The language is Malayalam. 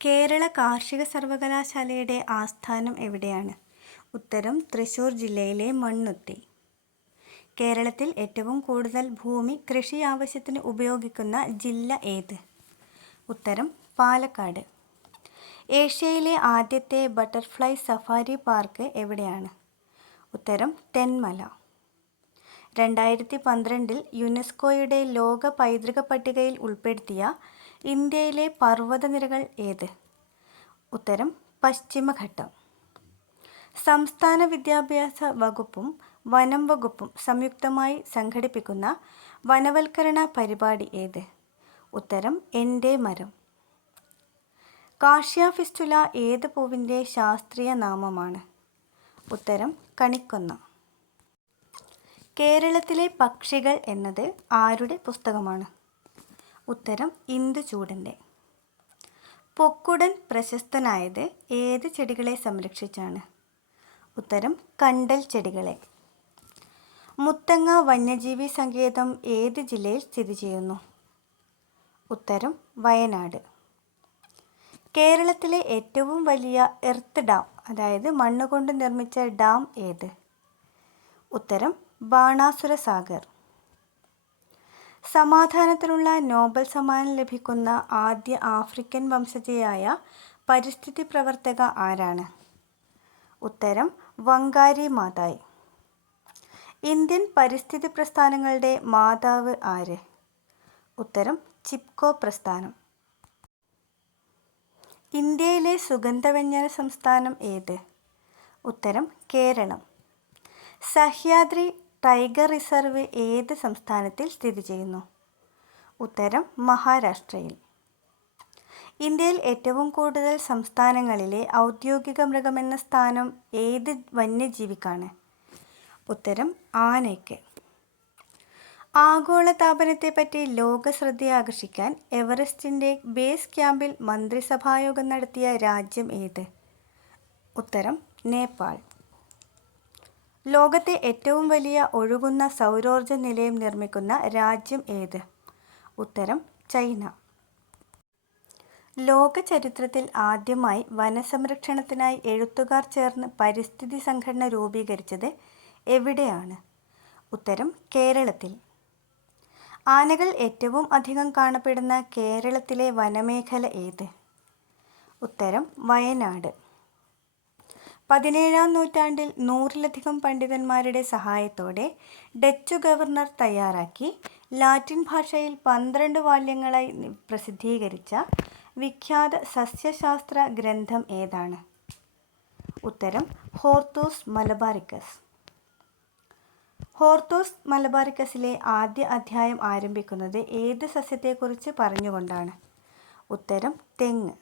കേരള കാർഷിക സർവകലാശാലയുടെ ആസ്ഥാനം എവിടെയാണ്? ഉത്തരം തൃശ്ശൂർ ജില്ലയിലെ മണ്ണുത്തി. കേരളത്തിൽ ഏറ്റവും കൂടുതൽ ഭൂമി കൃഷി ആവശ്യത്തിന് ഉപയോഗിക്കുന്ന ജില്ല ഏത്? ഉത്തരം പാലക്കാട്. ഏഷ്യയിലെ ആദ്യത്തെ ബട്ടർഫ്ലൈ സഫാരി പാർക്ക് എവിടെയാണ്? ഉത്തരം തെന്മല. രണ്ടായിരത്തി പന്ത്രണ്ടിൽ യുനെസ്കോയുടെ ലോക പൈതൃക പട്ടികയിൽ ഉൾപ്പെടുത്തിയ ഇന്ത്യയിലെ പർവതനിരകൾ ഏത്? ഉത്തരം പശ്ചിമഘട്ടം. സംസ്ഥാന വിദ്യാഭ്യാസ വകുപ്പും വനം വകുപ്പും സംയുക്തമായി സംഘടിപ്പിക്കുന്ന വനവൽക്കരണ പരിപാടി ഏത്? ഉത്തരം എന്റെ മരം. കാർഷ്യ ഫിസ്റ്റുല ഏത് പൂവിന്റെ ശാസ്ത്രീയ നാമമാണ്? ഉത്തരം കണിക്കൊന്ന. കേരളത്തിലെ പക്ഷികൾ എന്നത് ആരുടെ പുസ്തകമാണ്? ഉത്തരം ഇന്ദുചൂടന്റെ പൊക്കുടൻ പ്രശസ്തനായത് ഏത് ചെടികളെ സംരക്ഷിച്ചാണ്? ഉത്തരം കണ്ടൽ ചെടികളെ. മുത്തങ്ങ വന്യജീവി സങ്കേതം ഏത് ജില്ലയിൽ സ്ഥിതി ചെയ്യുന്നു? ഉത്തരം വയനാട്. കേരളത്തിലെ ഏറ്റവും വലിയ എർത്ത് ഡാം അതായത് മണ്ണുകൊണ്ട് നിർമ്മിച്ച ഡാം ഏത്? ഉത്തരം ബാണാസുര സാഗർ. സമാധാനത്തിനുള്ള നോബൽ സമ്മാനം ലഭിക്കുന്ന ആദ്യ ആഫ്രിക്കൻ വംശജയായ പരിസ്ഥിതി പ്രവർത്തക ആരാണ്? ഉത്തരം വങ്കാരി മാതായ്. ഇന്ത്യൻ പരിസ്ഥിതി പ്രസ്ഥാനങ്ങളുടെ മാതാവ് ആര്? ഉത്തരം ചിപ്കോ പ്രസ്ഥാനം. ഇന്ത്യയിലെ സുഗന്ധവ്യഞ്ജന സംസ്ഥാനം ഏത്? ഉത്തരം കേരളം. സഹ്യാദ്രി ടൈഗർ റിസർവ് ഏത് സംസ്ഥാനത്തിൽ സ്ഥിതി ചെയ്യുന്നു? ഉത്തരം മഹാരാഷ്ട്രയിൽ. ഇന്ത്യയിൽ ഏറ്റവും കൂടുതൽ സംസ്ഥാനങ്ങളിലെ ഔദ്യോഗിക മൃഗമെന്ന സ്ഥാനം ഏത് വന്യജീവിക്കാണ്? ഉത്തരം ആനയ്ക്ക്. ആഗോള ആഗോളതാപനത്തെപ്പറ്റി ലോക ശ്രദ്ധയാകർഷിക്കാൻ എവറസ്റ്റിന്റെ ബേസ് ക്യാമ്പിൽ മന്ത്രിസഭായോഗം നടത്തിയ രാജ്യം ഏത്? ഉത്തരം നേപ്പാൾ. ലോകത്തെ ഏറ്റവും വലിയ ഒഴുകുന്ന സൗരോർജ നിലയം നിർമ്മിക്കുന്ന രാജ്യം ഏത്? ഉത്തരം ചൈന. ലോക ചരിത്രത്തിൽ ആദ്യമായി വനസംരക്ഷണത്തിനായി എഴുത്തുകാർ ചേർന്ന് പരിസ്ഥിതി സംഘടന രൂപീകരിച്ചത് എവിടെയാണ്? ഉത്തരം കേരളത്തിൽ. ആനകൾ ഏറ്റവും അധികം കാണപ്പെടുന്ന കേരളത്തിലെ വനമേഖല ഏത്? ഉത്തരം വയനാട്. പതിനേഴാം നൂറ്റാണ്ടിൽ നൂറിലധികം പണ്ഡിതന്മാരുടെ സഹായത്തോടെ ഡച്ചു ഗവർണർ തയ്യാറാക്കി ലാറ്റിൻ ഭാഷയിൽ പന്ത്രണ്ട് വാല്യങ്ങളായി പ്രസിദ്ധീകരിച്ച വിഖ്യാത സസ്യശാസ്ത്ര ഗ്രന്ഥം ഏതാണ്? ഉത്തരം ഹോർത്തോസ് മലബാറിക്കസ്. ഹോർത്തോസ് മലബാറിക്കസിലെ ആദ്യ അധ്യായം ആരംഭിക്കുന്നത് ഏത് സസ്യത്തെക്കുറിച്ച് പറഞ്ഞുകൊണ്ടാണ്? ഉത്തരം തെങ്ങ്.